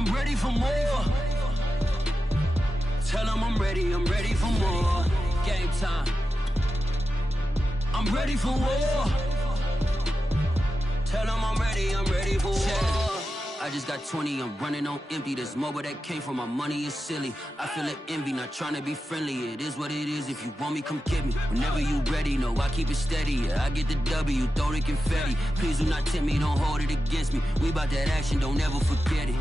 I'm ready for more. Tell them I'm ready for more. Game time. I'm ready for war. Tell them I'm ready for war. I just got 20, I'm running on empty. This mobile that came from my money is silly. I feel it envy, not trying to be friendly. It is what it is, if you want me, come get me. Whenever you ready, no, I keep it steady. Yeah, I get the W, throw the confetti. Please do not tempt me, don't hold it against me. We about that action, don't ever forget it.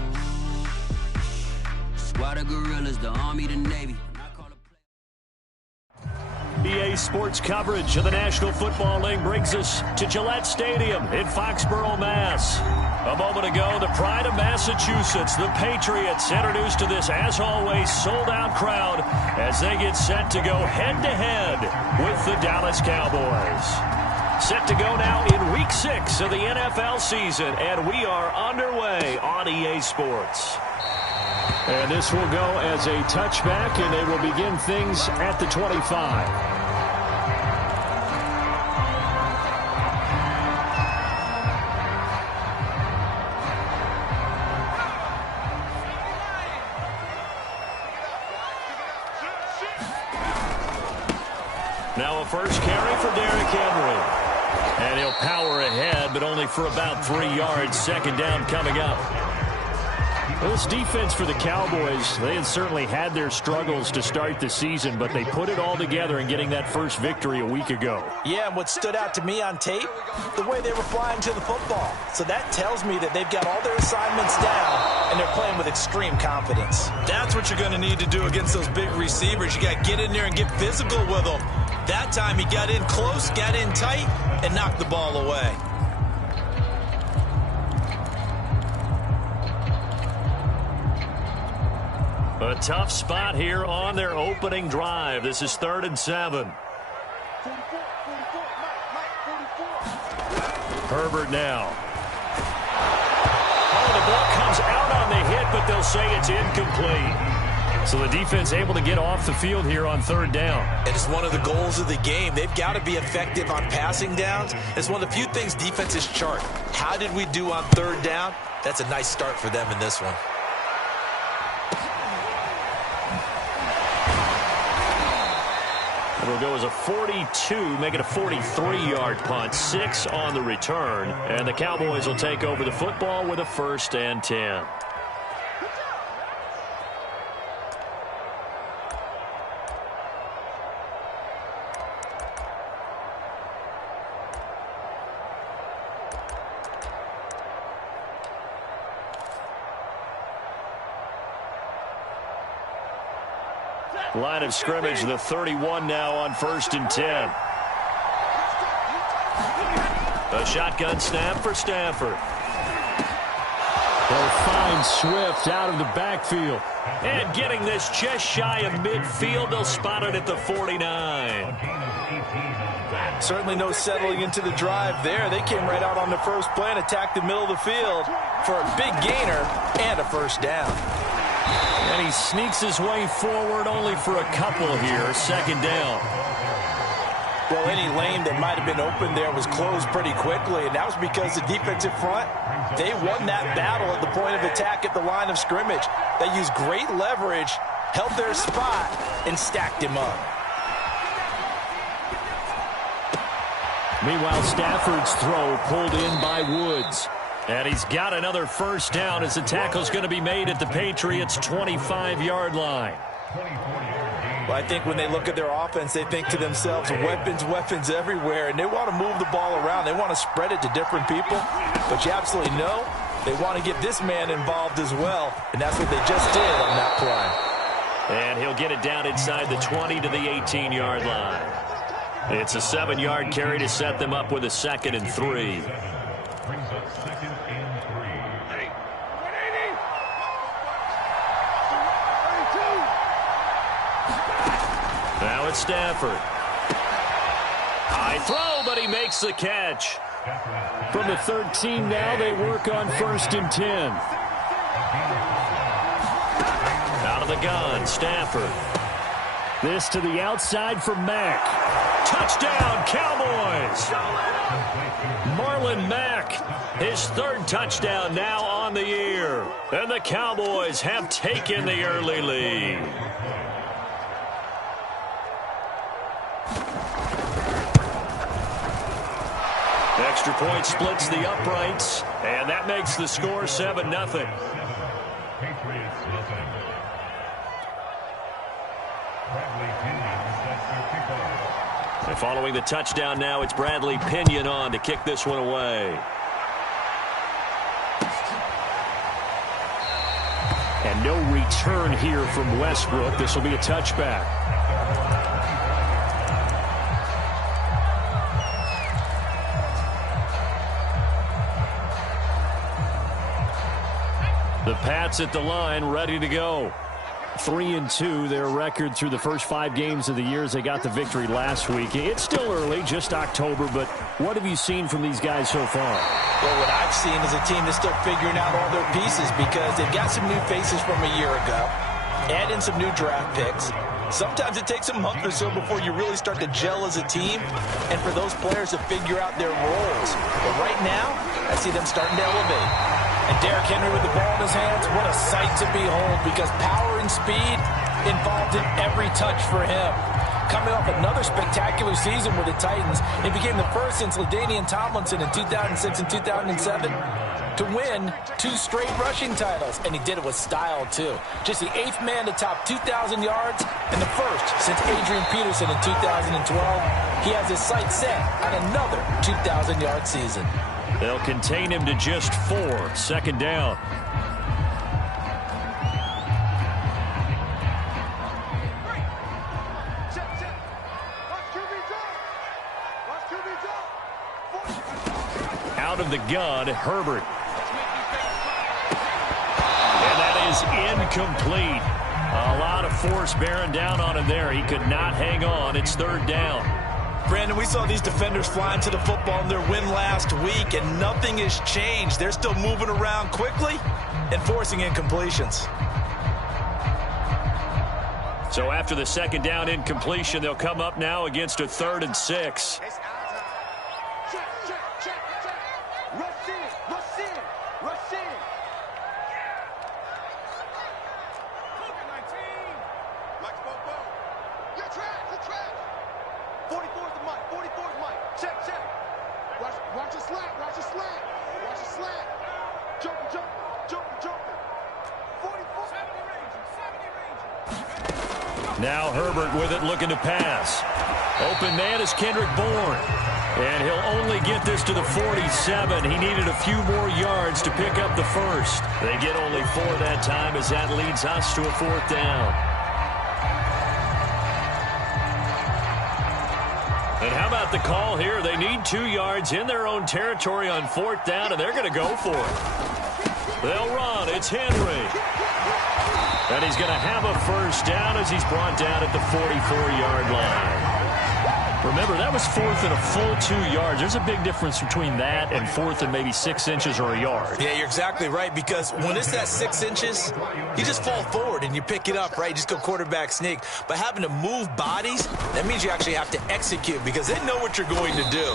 Squad of gorillas, the Army, the Navy. EA Sports coverage of the National Football League brings us to Gillette Stadium in Foxborough, Mass. A moment ago, the pride of Massachusetts, the Patriots, introduced to this, as always, sold-out crowd as they get set to go head-to-head with the Dallas Cowboys. Set to go now in Week 6 of the NFL season, and we are underway on EA Sports. And this will go as a touchback, and they will begin things at the 25. Now a first carry for Derrick Henry. And he'll power ahead, but only for about 3 yards. Second down coming up. Well, this defense for the Cowboys, they had certainly had their struggles to start the season, but they put it all together in getting that first victory a week ago. Yeah, and what stood out to me on tape, the way they were flying to the football. So that tells me that they've got all their assignments down, and they're playing with extreme confidence. That's what you're going to need to do against those big receivers. You got to get in there and get physical with them. That time he got in close, got in tight, and knocked the ball away. A tough spot here on their opening drive. This is 3rd and 7. Herbert now. Oh, the ball comes out on the hit, but they'll say it's incomplete. So the defense able to get off the field here on 3rd down. And it's one of the goals of the game. They've got to be effective on passing downs. It's one of the few things defenses chart. How did we do on 3rd down? That's a nice start for them in this one. It'll go as a 42, make it a 43-yard punt, 6 on the return. And the Cowboys will take over the football with a 1st and 10. Line of scrimmage, the 31 now on 1st and 10. A shotgun snap for Stafford. They'll find Swift out of the backfield. And getting this just shy of midfield, they'll spot it at the 49. Certainly no settling into the drive there. They came right out on the first play and attacked the middle of the field for a big gainer and a 1st down. And he sneaks his way forward only for a couple here. 2nd down. Well, any lane that might have been open there was closed pretty quickly, and that was because the defensive front, they won that battle at the point of attack at the line of scrimmage. They used great leverage, held their spot, and stacked him up. Meanwhile, Stafford's throw pulled in by Woods. And he's got another 1st down as the tackle's going to be made at the Patriots' 25-yard line. Well, I think when they look at their offense, they think to themselves, weapons, weapons everywhere, and they want to move the ball around. They want to spread it to different people. But you absolutely know they want to get this man involved as well, and that's what they just did on that play. And he'll get it down inside the 20 to the 18-yard line. It's a 7-yard carry to set them up with a 2nd and 3. Now it's Stafford. High throw, but he makes the catch. From the 13 now, they work on 1st and 10. Out of the gun, Stafford. This to the outside for Mack. Touchdown, Cowboys! Marlon Mack, his third touchdown now on the year. And the Cowboys have taken the early lead. Extra point splits the uprights, and that makes the score 7-0. And following the touchdown now, it's Bradley Pinion on to kick this one away. And no return here from Westbrook. This will be a touchback. The Pats at the line, ready to go. 3-2, their record through the first 5 games of the year as they got the victory last week. It's still early, just October, but what have you seen from these guys so far? Well, what I've seen is a team that's still figuring out all their pieces because they've got some new faces from a year ago, add in some new draft picks. Sometimes it takes a month or so before you really start to gel as a team and for those players to figure out their roles. But right now, I see them starting to elevate. And Derrick Henry with the ball in his hands, what a sight to behold because power and speed involved in every touch for him. Coming off another spectacular season with the Titans, he became the first since LaDainian Tomlinson in 2006 and 2007 to win 2 straight rushing titles, and he did it with style too. Just the 8th man to top 2,000 yards and the first since Adrian Peterson in 2012. He has his sights set on another 2,000-yard season. They'll contain him to just 4. Second down. Out of the gun, Herbert. And that is incomplete. A lot of force bearing down on him there. He could not hang on. It's third down. Brandon, we saw these defenders flying to the football in their win last week, and nothing has changed. They're still moving around quickly and forcing incompletions. So after the second down incompletion, they'll come up now against a 3rd and 6. Now Herbert with it, looking to pass. Open man is Kendrick Bourne. And he'll only get this to the 47. He needed a few more yards to pick up the first. They get only 4 that time as that leads us to a 4th down. And how about the call here? They need 2 yards in their own territory on 4th down, and they're going to go for it. They'll run. It's Henry. And he's going to have a first down as he's brought down at the 44-yard line. Remember, that was 4th and a full 2 yards. There's a big difference between that and 4th and maybe 6 inches or a yard. Yeah, you're exactly right, because when it's that 6 inches, you just fall forward and you pick it up, right? You just go quarterback sneak. But having to move bodies, that means you actually have to execute because they know what you're going to do.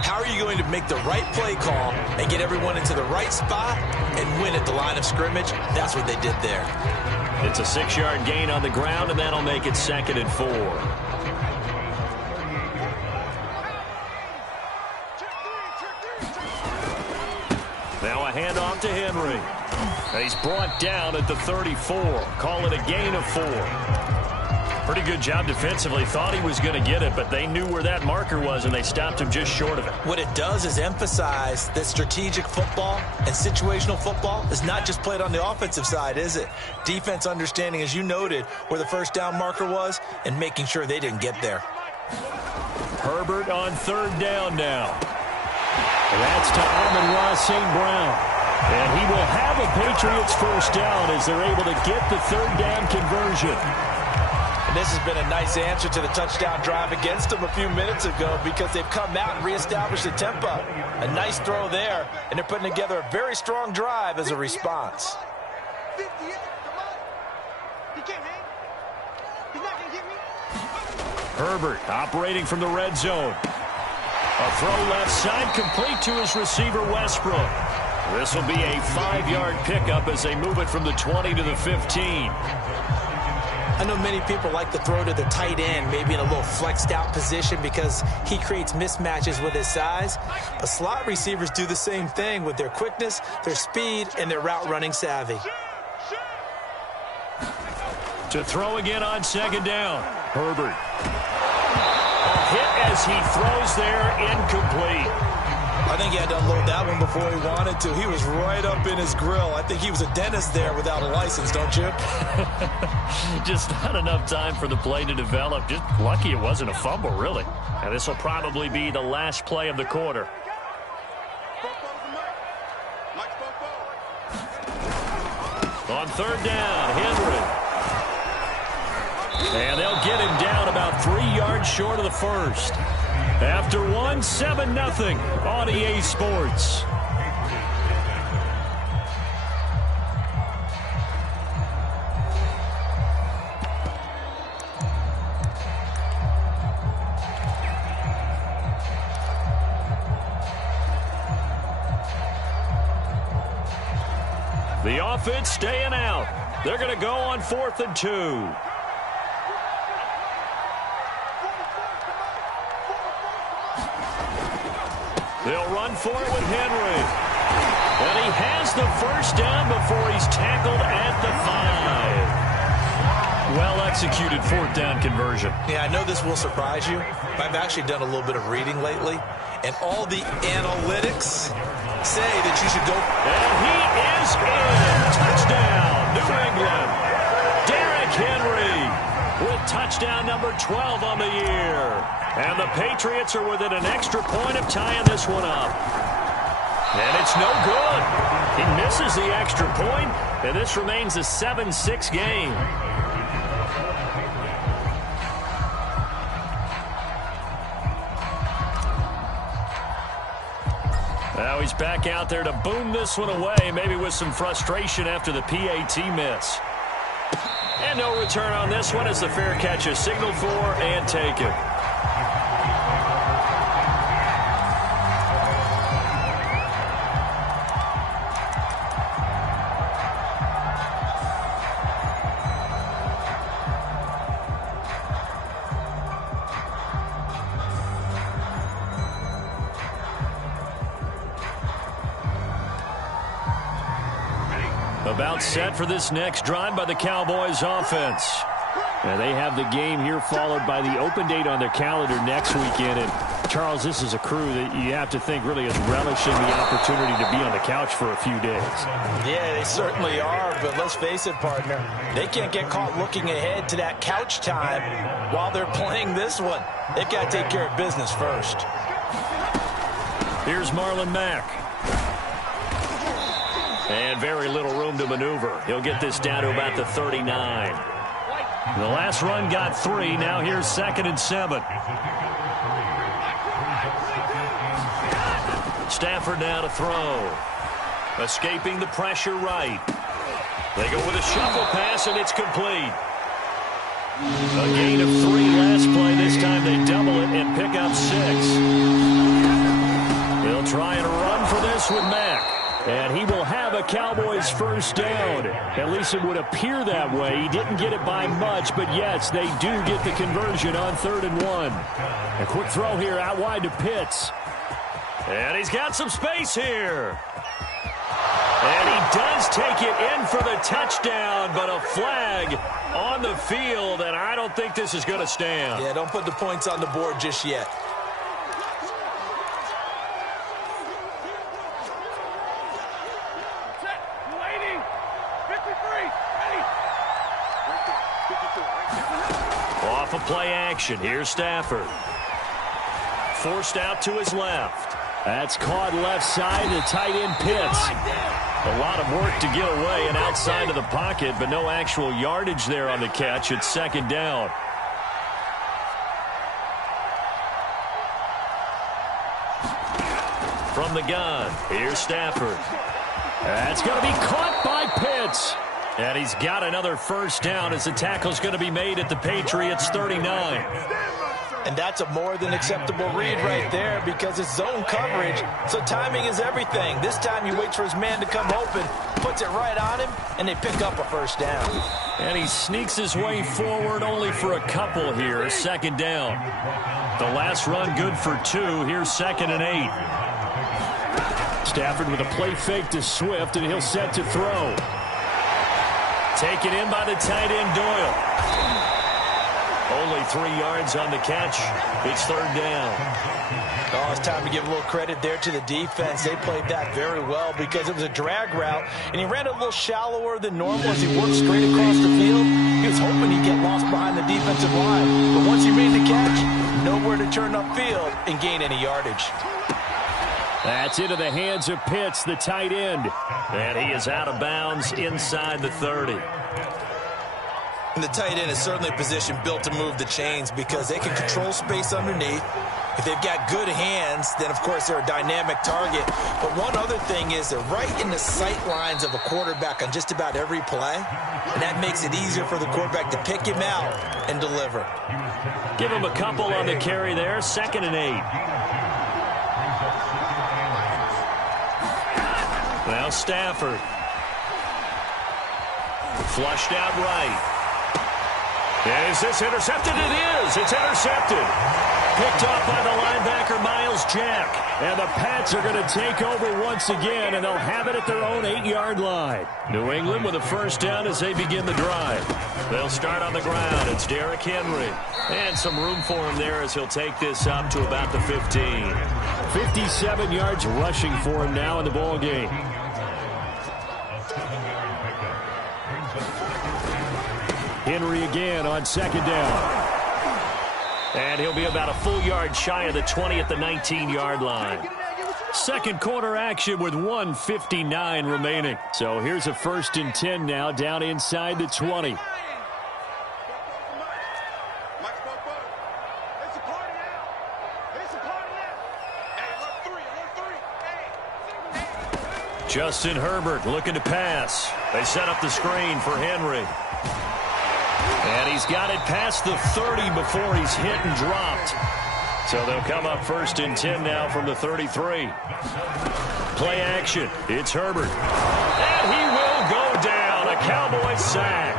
How are you going to make the right play call and get everyone into the right spot and win at the line of scrimmage? That's what they did there. It's a 6-yard gain on the ground, and that'll make it 2nd and 4. Now a handoff to Henry. He's brought down at the 34. Call it a gain of 4. Pretty good job defensively. Thought he was going to get it, but they knew where that marker was, and they stopped him just short of it. What it does is emphasize that strategic football and situational football is not just played on the offensive side, is it? Defense understanding, as you noted, where the first down marker was and making sure they didn't get there. Herbert on 3rd down now. That's to Amon-Ra St. Brown. And he will have a Patriots first down as they're able to get the 3rd down conversion. And this has been a nice answer to the touchdown drive against them a few minutes ago because they've come out and reestablished the tempo. A nice throw there, and they're putting together a very strong drive as a response. Herbert operating from the red zone. A throw left side complete to his receiver, Westbrook. This will be a 5-yard pickup as they move it from the 20 to the 15. I know many people like to throw to the tight end, maybe in a little flexed out position because he creates mismatches with his size. But slot receivers do the same thing with their quickness, their speed, and their route running savvy. To throw again on second down. Herbert. A hit as he throws there, incomplete. I think he had to unload that one before he wanted to. He was right up in his grill. I think he was a dentist there without a license, don't you? Just not enough time for the play to develop. Just lucky it wasn't a fumble, really. And this will probably be the last play of the quarter. On third down, Henry. And they'll get him down about 3 yards short of the first. After 7-0 on EA Sports. The offense staying out. They're going to go on 4th and 2. They'll run for it with Henry. And he has the first down before he's tackled at the 5. Well-executed 4th down conversion. Yeah, I know this will surprise you, but I've actually done a little bit of reading lately, and all the analytics say that you should go. And he is in. Touchdown, New England. Derrick Henry with touchdown number 12 on the year. And the Patriots are within an extra point of tying this one up. And it's no good. He misses the extra point, and this remains a 7-6 game. Now he's back out there to boom this one away, maybe with some frustration after the PAT miss. And no return on this one as the fair catch is signaled for and taken. About set for this next drive by the Cowboys offense. And they have the game here followed by the open date on their calendar next weekend. And Charles, this is a crew that you have to think really is relishing the opportunity to be on the couch for a few days. Yeah, they certainly are, but let's face it, partner. They can't get caught looking ahead to that couch time while they're playing this one. They've got to take care of business first. Here's Marlon Mack. And very little room to maneuver. He'll get this down to about the 39. The last run got 3. Now here's 2nd and 7. Stafford now to throw. Escaping the pressure right. They go with a shuffle pass, and it's complete. A gain of 3 last play. This time they double it and pick up 6. They'll try and run for this with Mack. And he will have a Cowboys first down. At least it would appear that way. He didn't get it by much, but yes, they do get the conversion on 3rd and 1. A quick throw here out wide to Pitts. And he's got some space here. And he does take it in for the touchdown, but a flag on the field, and I don't think this is going to stand. Yeah, don't put the points on the board just yet. Off of play action. Here's Stafford. Forced out to his left. That's caught left side to tight end Pitts. A lot of work to get away and outside of the pocket, but no actual yardage there on the catch. It's 2nd down. From the gun, here's Stafford. That's going to be caught by Pitts. And he's got another first down as the tackle's going to be made at the Patriots 39. And that's a more than acceptable read right there because it's zone coverage, so timing is everything. This time he waits for his man to come open, puts it right on him, and they pick up a first down. And he sneaks his way forward only for a couple here. Second down. The last run good for 2. Here's 2nd and 8. Stafford with a play fake to Swift, and he'll set to throw. Taken in by the tight end Doyle. Only 3 yards on the catch. It's 3rd down. Oh, it's time to give a little credit there to the defense. They played that very well because it was a drag route, and he ran a little shallower than normal as he worked straight across the field. He was hoping he'd get lost behind the defensive line, but once he made the catch, nowhere to turn upfield and gain any yardage. That's into the hands of Pitts, the tight end. And he is out of bounds inside the 30. And the tight end is certainly a position built to move the chains because they can control space underneath. If they've got good hands, then, of course, they're a dynamic target. But one other thing is they're right in the sight lines of a quarterback on just about every play. And that makes it easier for the quarterback to pick him out and deliver. Give him a couple on the carry there. 2nd and 8. Now Stafford. Flushed out right. And is this intercepted? It is. It's intercepted. Picked off by the linebacker, Miles Jack. And the Pats are going to take over once again, and they'll have it at their own 8-yard line. New England with a first down as they begin the drive. They'll start on the ground. It's Derrick Henry. And some room for him there as he'll take this up to about the 15. 57 yards rushing for him now in the ball game. Henry again on 2nd down. And he'll be about a full yard shy of the 20 at the 19-yard line. Second quarter action with 1:59 remaining. So here's a 1st and 10 now down inside the 20. Justin Herbert looking to pass. They set up the screen for Henry. And he's got it past the 30 before he's hit and dropped. So they'll come up 1st and 10 now from the 33. Play action. It's Herbert. And he will go down. A Cowboy sack.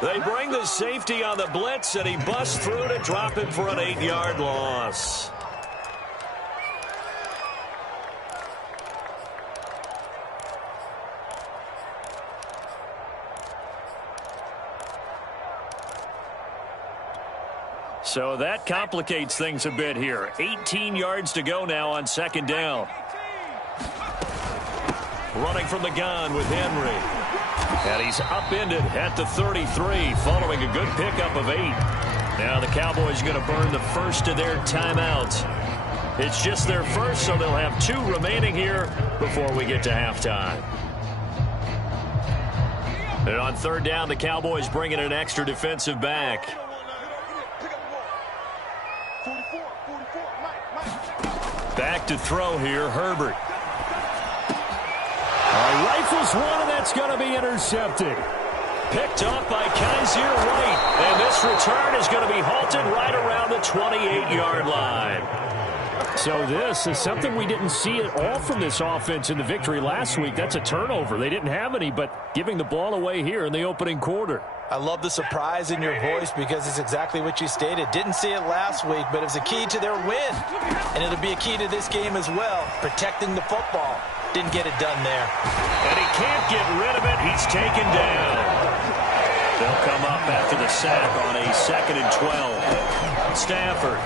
They bring the safety on the blitz, and he busts through to drop him for an 8-yard loss. So that complicates things a bit here. 18 yards to go now on 2nd down. Running from the gun with Henry. And he's upended at the 33 following a good pickup of 8. Now the Cowboys going to burn the first of their timeouts. It's just their first, so they'll have 2 remaining here before we get to halftime. And on 3rd down, the Cowboys bring in an extra defensive back. Back to throw here, Herbert. Rifles one, and that's going to be intercepted. Picked off by Kaiser White. And this return is going to be halted right around the 28-yard line. So this is something we didn't see at all from this offense in the victory last week. That's a turnover. They didn't have any, but giving the ball away here in the opening quarter. I love the surprise in your voice because it's exactly what you stated. Didn't see it last week, but it was a key to their win. And it'll be a key to this game as well, protecting the football. Didn't get it done there. And he can't get rid of it. He's taken down. They'll come up after the sack on a 2nd and 12. Stafford.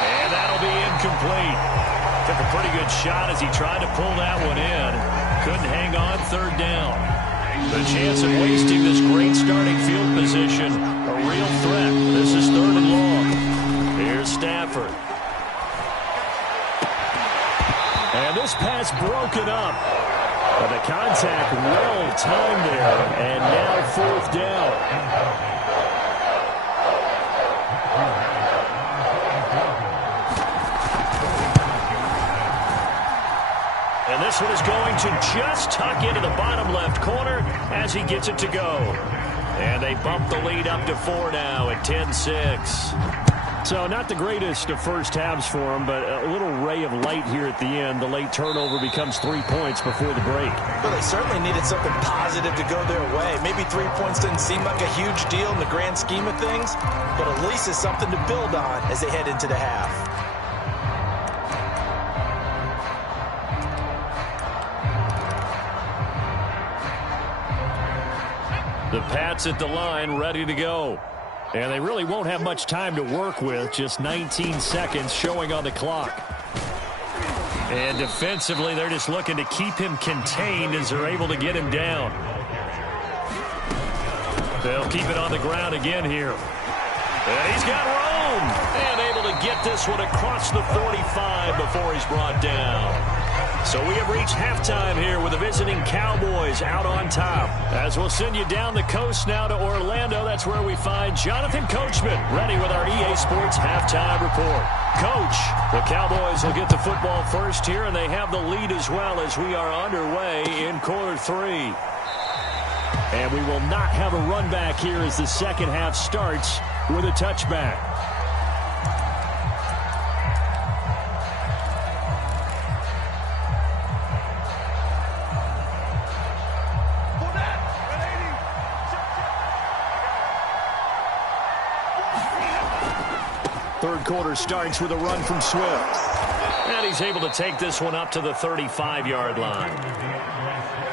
And that'll be incomplete. Took a pretty good shot as he tried to pull that one in. Couldn't hang on 3rd down. The chance of wasting this great starting field position, a real threat. This is 3rd and long. Here's Stafford. And this pass broken up. But the contact well timed there. And now 4th down. And this one is going to just tuck into the bottom left corner as he gets it to go. And they bump the lead up to 4 now at 10-6. So not the greatest of first halves for them, but a little ray of light here at the end. The late turnover becomes 3 points before the break. Well, they certainly needed something positive to go their way. Maybe 3 points didn't seem like a huge deal in the grand scheme of things, but at least it's something to build on as they head into the half. The Pats at the line, ready to go. And they really won't have much time to work with, just 19 seconds showing on the clock. And defensively, they're just looking to keep him contained as they're able to get him down. They'll keep it on the ground again here. And he's got room. And able to get this one across the 45 before he's brought down. So we have reached halftime here with the visiting Cowboys out on top. As we'll send you down the coast now to Orlando, that's where we find Jonathan Coachman ready with our EA Sports halftime report. Coach, the Cowboys will get the football first here, and they have the lead as well as we are underway in quarter 3. And we will not have a run back here as the second half starts with a touchback. Third quarter starts with a run from Swift. And he's able to take this one up to the 35-yard line.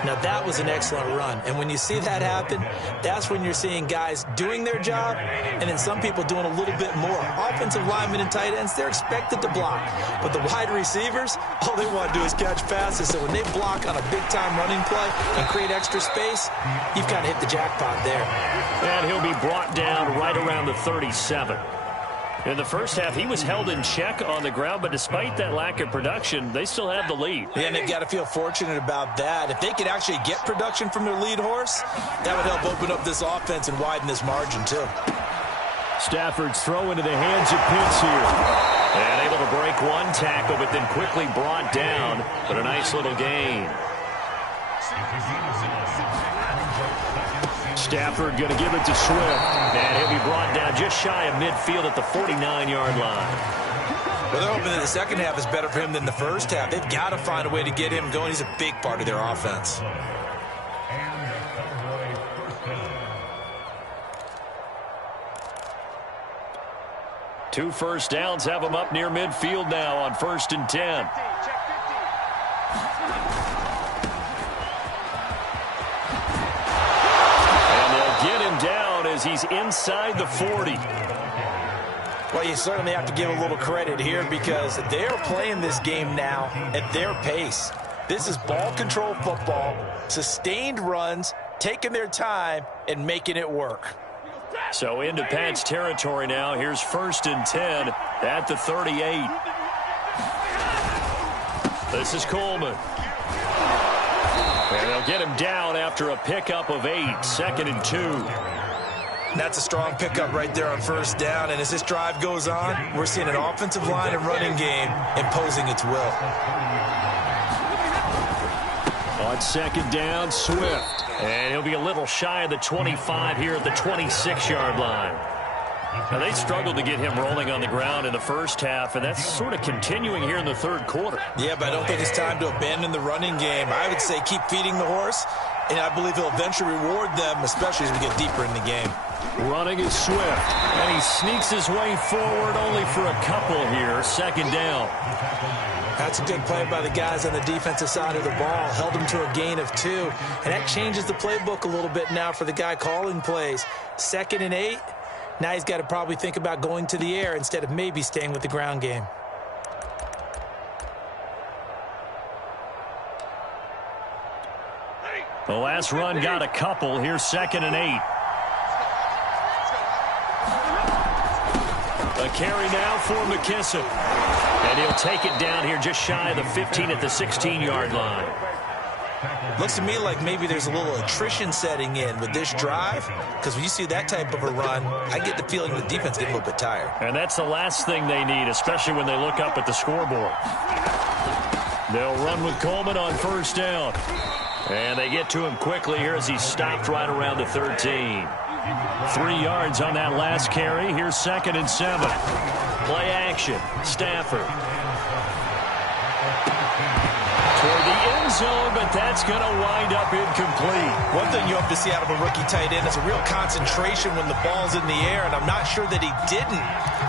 Now, that was an excellent run. And when you see that happen, that's when you're seeing guys doing their job and then some people doing a little bit more. Offensive linemen and tight ends, they're expected to block. But the wide receivers, all they want to do is catch passes. So when they block on a big-time running play and create extra space, you've kind of hit the jackpot there. And he'll be brought down right around the 37. In the first half, he was held in check on the ground, but despite that lack of production, they still have the lead. Yeah, and they've got to feel fortunate about that. If they could actually get production from their lead horse, that would help open up this offense and widen this margin, too. Stafford's throw into the hands of Pitts here. And able to break one tackle, but then quickly brought down. But a nice little gain. Stafford going to give it to Swift. And he'll be brought down just shy of midfield at the 49-yard line. Well, they're hoping that the second half is better for him than the first half. They've got to find a way to get him going. He's a big part of their offense. Two first downs have him up near midfield now on 1st and 10. As he's inside the 40. Well, you certainly have to give a little credit here because they're playing this game now at their pace. This is ball control football, sustained runs, taking their time and making it work. So into Pats territory now. Here's 1st and 10 at the 38. This is Coleman. And they'll get him down after a pickup of 8, 2nd and 2. That's a strong pickup right there on 1st down. And as this drive goes on, we're seeing an offensive line and running game imposing its will. On 2nd down, Swift. And he'll be a little shy of the 25 here at the 26-yard line. Now, they struggled to get him rolling on the ground in the first half, and that's sort of continuing here in the third quarter. Yeah, but I don't think it's time to abandon the running game. I would say keep feeding the horse, and I believe he'll eventually reward them, especially as we get deeper in the game. Running is Swift, and he sneaks his way forward only for a couple here. 2nd down. That's a good play by the guys on the defensive side of the ball. Held them to a gain of 2, and that changes the playbook a little bit now for the guy calling plays. 2nd and 8. Now he's got to probably think about going to the air instead of maybe staying with the ground game. The last run got a couple. Here's 2nd and 8. A carry now for McKissick. And he'll take it down here just shy of the 15 at the 16-yard line. Looks to me like maybe there's a little attrition setting in with this drive, because when you see that type of a run, I get the feeling the defense getting a little bit tired. And that's the last thing they need, especially when they look up at the scoreboard. They'll run with Coleman on 1st down. And they get to him quickly here as he's stopped right around the 13. 3 yards on that last carry. Here's 2nd and 7. Play action. Stafford. Toward the end zone, but that's going to wind up incomplete. One thing you hope to see out of a rookie tight end is a real concentration when the ball's in the air, and I'm not sure that he didn't,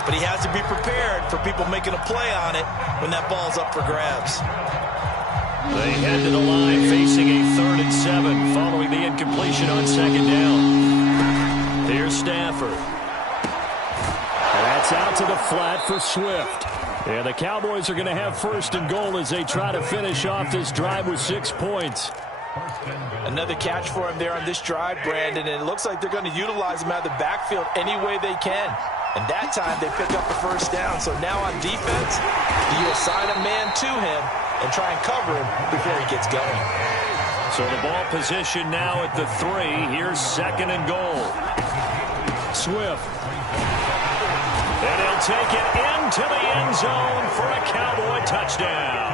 but he has to be prepared for people making a play on it when that ball's up for grabs. They head to the line facing a 3rd and 7 following the incompletion on 2nd down. Here's Stafford. That's out to the flat for Swift. And the Cowboys are going to have 1st and goal as they try to finish off this drive with 6 points. Another catch for him there on this drive, Brandon, and it looks like they're going to utilize him out of the backfield any way they can. And that time they pick up the 1st down. So now on defense, do you assign a man to him and try and cover him before he gets going? So the ball position now at the 3. Here's 2nd and goal. Swift. And he'll take it into the end zone for a Cowboy touchdown.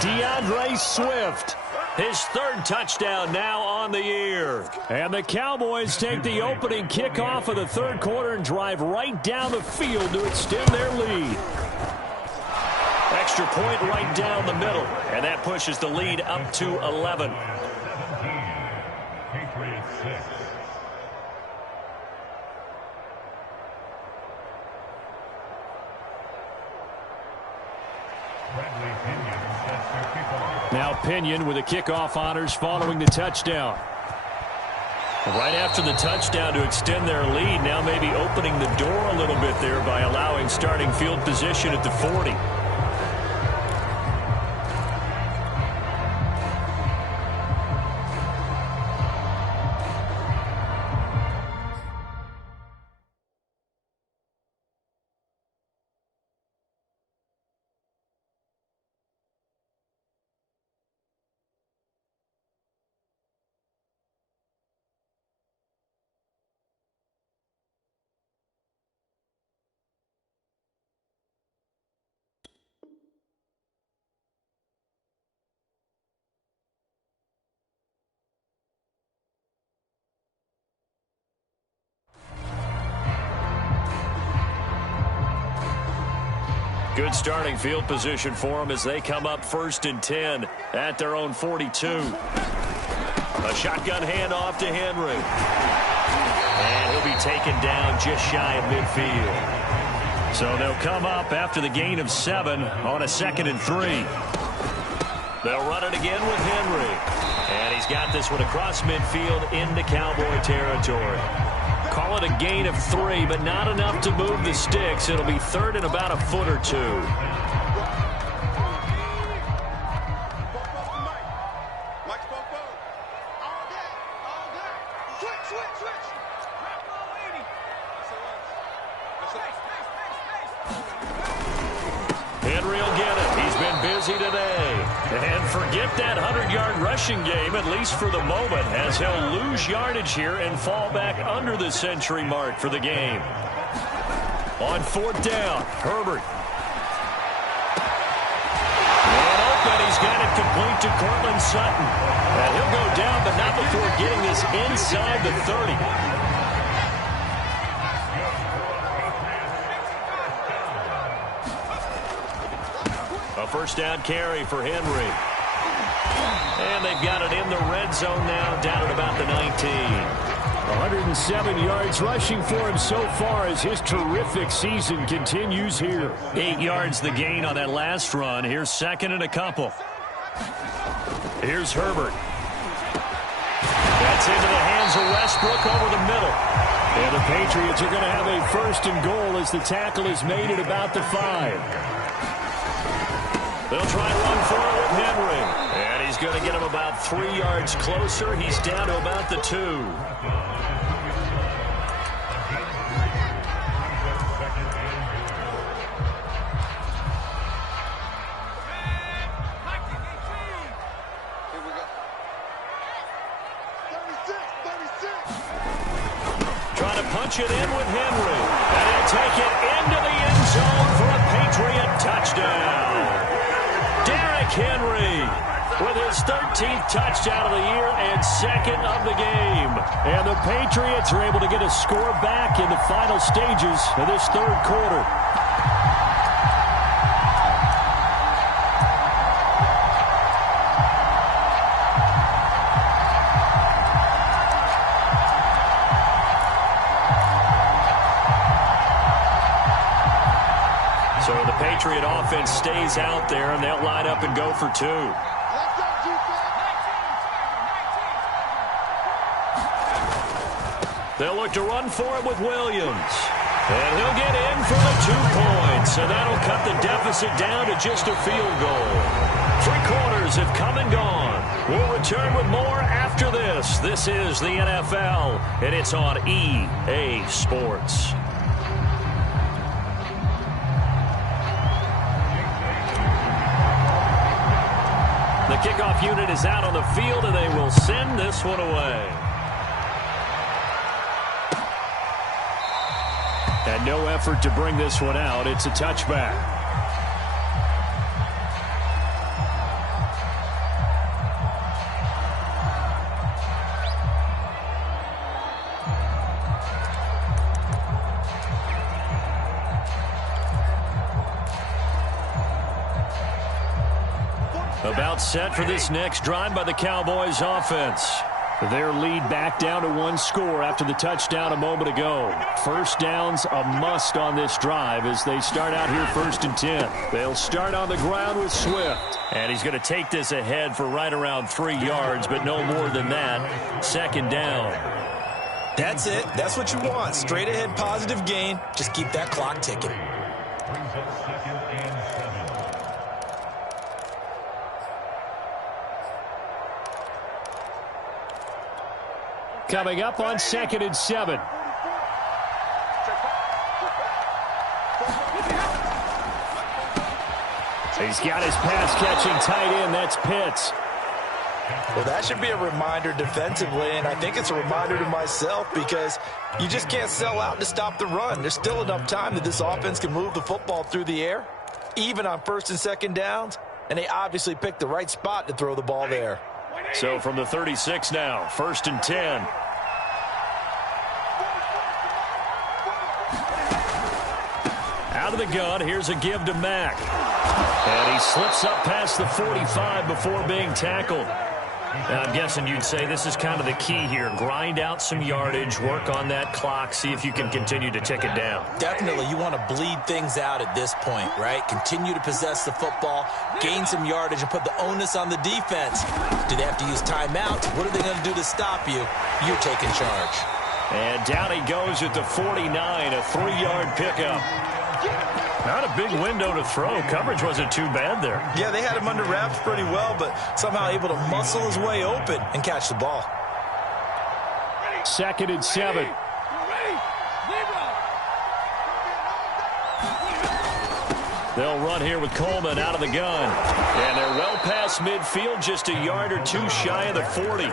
DeAndre Swift, his 3rd touchdown now on the year. And the Cowboys take the opening kickoff of the 3rd quarter and drive right down the field to extend their lead. Extra point right down the middle, and that pushes the lead up to 11. Now Pinion with the kickoff honors following the touchdown. Right after the touchdown to extend their lead, now maybe opening the door a little bit there by allowing starting field position at the 40. Good starting field position for them as they come up 1st and 10 at their own 42. A shotgun handoff to Henry. And he'll be taken down just shy of midfield. So they'll come up after the gain of 7 on a 2nd and 3. They'll run it again with Henry. And he's got this one across midfield into Cowboy territory. Call it a gain of 3, but not enough to move the sticks. It'll be 3rd and about a foot or 2. Henry will get it. He's been busy today. And forget that 100-yard rushing game, at least for the moment, as he'll lose yardage here and fall back under the century mark for the game. On 4th down, Herbert. And open, he's got it complete to Cortland Sutton. And he'll go down, but not before getting this inside the 30. A 1st down carry for Henry. And they've got it in the red zone now, down at about the 19. 107 yards rushing for him so far as his terrific season continues here. 8 yards the gain on that last run. Here's 2nd and a couple. Here's Herbert. That's into the hands of Westbrook over the middle. And the Patriots are going to have a 1st and goal as the tackle is made at about the 5. They'll try and run for it with Henry. And he's going to get him about 3 yards closer. He's down to about the 2. Trying to punch it in with Henry. And he'll take it into the end zone for a Patriot touchdown. Henry with his 13th touchdown of the year and second of the game. And the Patriots are able to get a score back in the final stages of this third quarter. So the Patriot offense stays out there, and they'll line up and go for two. They'll look to run for it with Williams. And he'll get in for the 2 points, and that'll cut the deficit down to just a field goal. 3 quarters have come and gone. We'll return with more after this. This is the NFL, and it's on EA Sports. The kickoff unit is out on the field, and they will send this one away. And no effort to bring this one out. It's a touchback. About set for this next drive by the Cowboys offense. Their lead back down to 1 score after the touchdown a moment ago. First down's a must on this drive as they start out here 1st and 10. They'll start on the ground with Swift. And he's going to take this ahead for right around 3 yards, but no more than that. 2nd down. That's it. That's what you want. Straight ahead positive gain. Just keep that clock ticking. Coming up on 2nd and 7. He's got his pass-catching tight end. That's Pitts. Well, that should be a reminder defensively, and I think it's a reminder to myself because you just can't sell out to stop the run. There's still enough time that this offense can move the football through the air, even on 1st and 2nd downs, and they obviously picked the right spot to throw the ball there. So from the 36 now, 1st and 10. Out of the gun, here's a give to Mack. And he slips up past the 45 before being tackled. Now, I'm guessing you'd say this is kind of the key here. Grind out some yardage, work on that clock, see if you can continue to tick it down. Definitely, you want to bleed things out at this point, right? Continue to possess the football, gain some yardage, and put the onus on the defense. Do they have to use timeouts? What are they going to do to stop you? You're taking charge. And down he goes at the 49, a 3-yard pickup. Not a big window to throw. Coverage wasn't too bad there. Yeah, they had him under wraps pretty well, but somehow able to muscle his way open and catch the ball. 2nd and 7. They'll run here with Coleman out of the gun. And they're well past midfield, just a yard or 2 shy of the 40.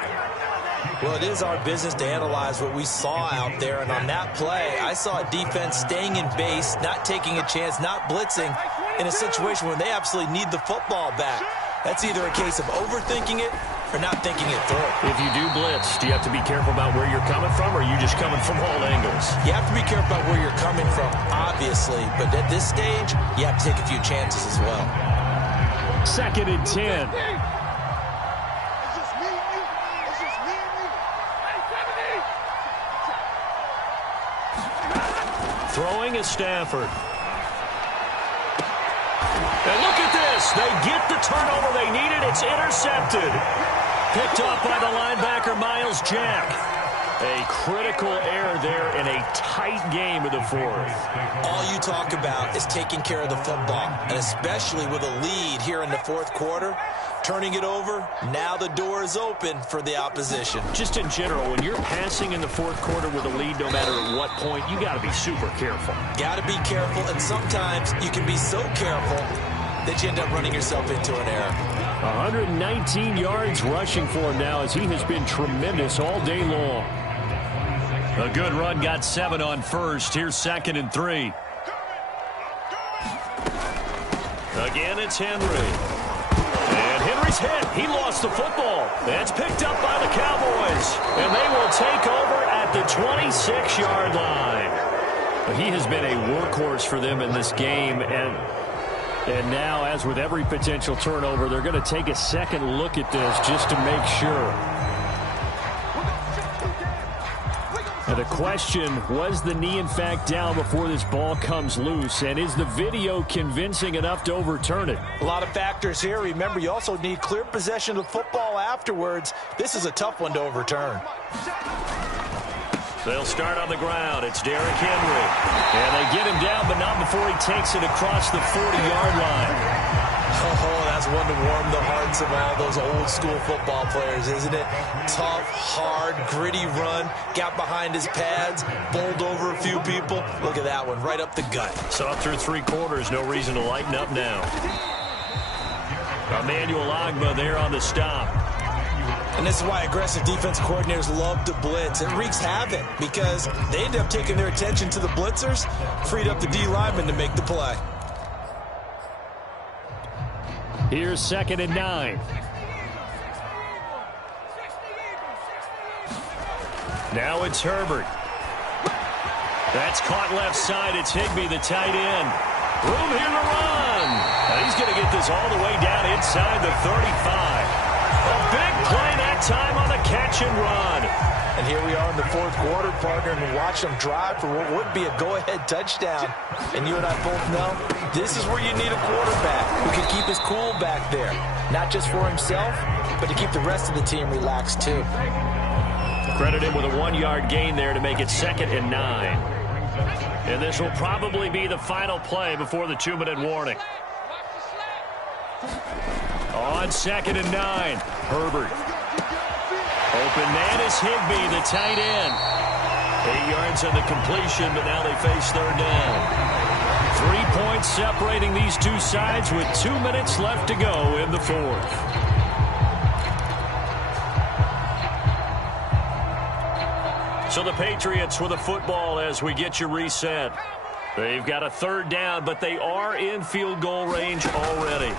Well, it is our business to analyze what we saw out there, and on that play, I saw a defense staying in base, not taking a chance, not blitzing in a situation where they absolutely need the football back. That's either a case of overthinking it or not thinking it through. If you do blitz, do you have to be careful about where you're coming from, or are you just coming from all angles? You have to be careful about where you're coming from, obviously, but at this stage, you have to take a few chances as well. 2nd and 10. Throwing is Stafford. And look at this. They get the turnover they needed. It's intercepted. Picked off by the linebacker, Miles Jack. A critical error there in a tight game of the 4th. All you talk about is taking care of the football, and especially with a lead here in the 4th quarter. Turning it over, now the door is open for the opposition. Just in general, when you're passing in the 4th quarter with a lead, no matter at what point, you got to be super careful. Got to be careful, and sometimes you can be so careful that you end up running yourself into an error. 119 yards rushing for him now as he has been tremendous all day long. A good run, got 7 on 1st. Here's 2nd and 3. Again, it's Henry. And Henry's hit. He lost the football. It's picked up by the Cowboys. And they will take over at the 26-yard line. He has been a workhorse for them in this game. And now, as with every potential turnover, they're going to take a second look at this just to make sure. And the question, was the knee in fact down before this ball comes loose? And is the video convincing enough to overturn it? A lot of factors here. Remember, you also need clear possession of football afterwards. This is a tough one to overturn. They'll start on the ground. It's Derrick Henry. And they get him down, but not before he takes it across the 40-yard line. Oh, that's one to warm the hearts of all those old-school football players, isn't it? Tough, hard, gritty run. Got behind his pads, bowled over a few people. Look at that one, right up the gut. So through 3 quarters, no reason to lighten up now. Emmanuel Ogbah there on the stop. And this is why aggressive defense coordinators love to blitz. It wreaks havoc because they end up taking their attention to the blitzers, freed up the D lineman to make the play. Here's 2nd and 9. Now it's Herbert. That's caught left side. It's Higbee, the tight end. Room here to run. Now he's going to get this all the way down inside the 35. A big play that time on the catch and run. And here we are in the 4th quarter, partner, and watch them drive for what would be a go-ahead touchdown. And you and I both know this is where you need a quarterback who can keep his cool back there. Not just for himself, but to keep the rest of the team relaxed too. Credit him with a 1-yard gain there to make it 2nd and 9. And this will probably be the final play before the 2-minute warning. On 2nd and 9, Herbert. Open man is Higbee, the tight end. 8 yards on the completion, but now they face 3rd down. 3 points separating these two sides with 2 minutes left to go in the 4th. So the Patriots with a football as we get you reset. They've got a 3rd down, but they are in field goal range already.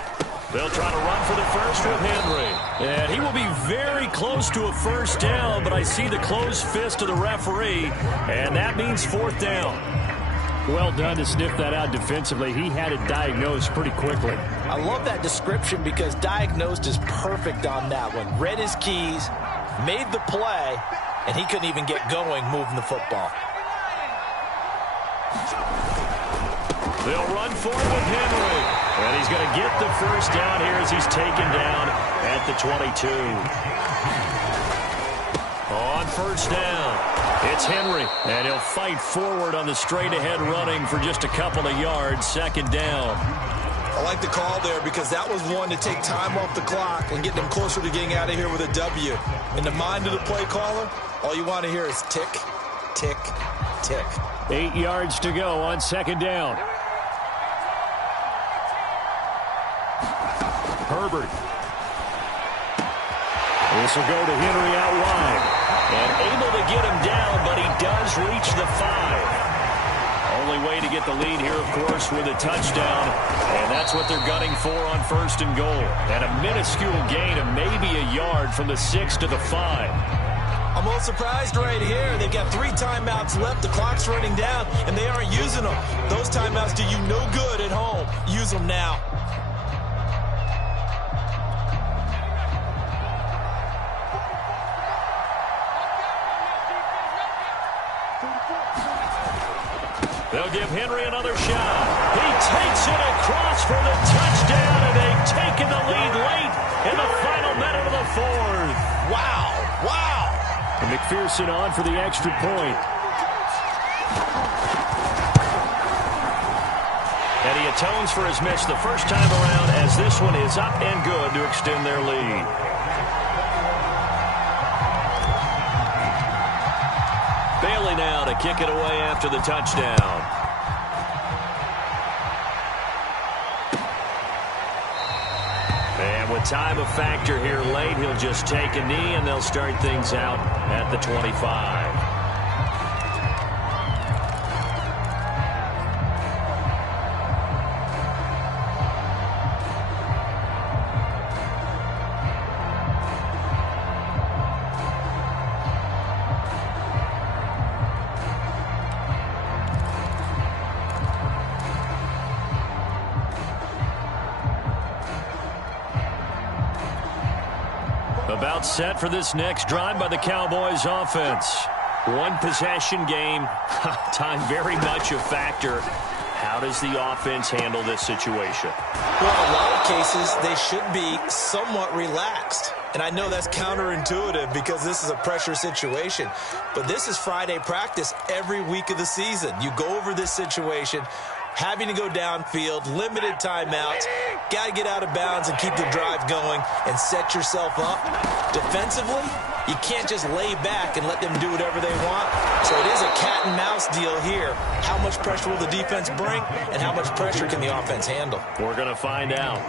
They'll try to run for the first with Henry. And he will be very close to a 1st down, but I see the closed fist of the referee, and that means 4th down. Well done to sniff that out defensively. He had it diagnosed pretty quickly. I love that description because diagnosed is perfect on that one. Read his keys, made the play, and he couldn't even get going moving the football. They'll run forward with Henry. And he's going to get the 1st down here as he's taken down at the 22. On 1st down, it's Henry. And he'll fight forward on the straight-ahead running for just a couple of yards. 2nd down. I like the call there because that was one to take time off the clock and get them closer to getting out of here with a W. In the mind of the play caller, all you want to hear is tick, tick, tick. 8 yards to go on 2nd down. Herbert. This will go to Henry out wide. And able to get him down, but he does reach the 5. Only way to get the lead here, of course, with a touchdown. And that's what they're gunning for on 1st and goal. And a minuscule gain of maybe a yard from the 6 to the 5. I'm a little surprised right here. They've got 3 timeouts left. The clock's running down, and they aren't using them. Those timeouts do you no good at home. Use them now. They'll give Henry another shot. He takes it across for the touchdown, and they've taken the lead late in the final minute of the 4th. Wow. Wow. And McPherson on for the extra point. And he atones for his miss the first time around as this one is up and good to extend their lead. Bailey now to kick it away after the touchdown. And with time a factor here late, he'll just take a knee and they'll start things out at the 25. About set for this next drive by the Cowboys offense. One possession game. Time very much a factor. How does the offense handle this situation? Well, in a lot of cases, they should be somewhat relaxed. And I know that's counterintuitive because this is a pressure situation. But this is Friday practice every week of the season. You go over this situation, having to go downfield, limited timeouts, got to get out of bounds and keep the drive going and set yourself up. Defensively, you can't just lay back and let them do whatever they want. So it is a cat and mouse deal here. How much pressure will the defense bring and how much pressure can the offense handle? We're going to find out.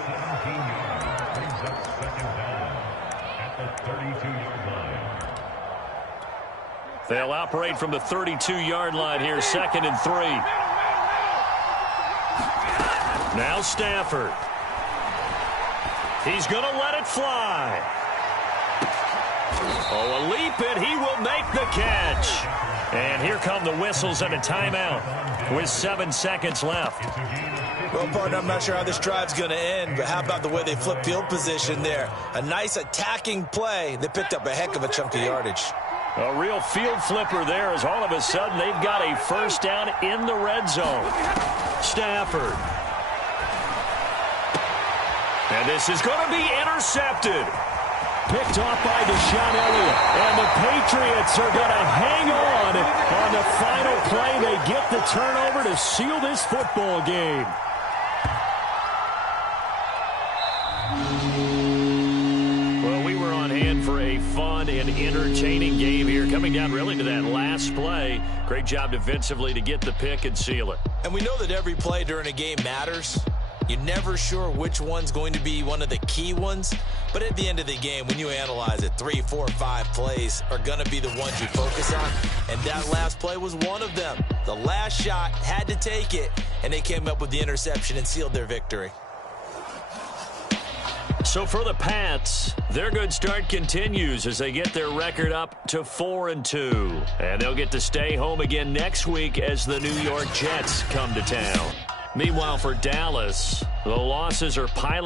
They'll operate from the 32-yard line here, 2nd and 3. Now Stafford. He's going to let it fly. Oh, a leap it. He will make the catch. And here come the whistles and a timeout with 7 seconds left. Well, partner, I'm not sure how this drive's going to end, but how about the way they flip field position there? A nice attacking play. They picked up a heck of a chunk of yardage. A real field flipper there as all of a sudden they've got a first down in the red zone. Stafford. And this is going to be intercepted. Picked off by Deshaun Elliott. And the Patriots are going to hang on the final play. They get the turnover to seal this football game. Well, we were on hand for a fun and entertaining game here. Coming down really to that last play. Great job defensively to get the pick and seal it. And we know that every play during a game matters. You're never sure which one's going to be one of the key ones. But at the end of the game, when you analyze it, 3, 4, 5 plays are going to be the ones you focus on. And that last play was one of them. The last shot had to take it, and they came up with the interception and sealed their victory. So for the Pats, their good start continues as they get their record up to 4-2. And they'll get to stay home again next week as the New York Jets come to town. Meanwhile, for Dallas, the losses are piling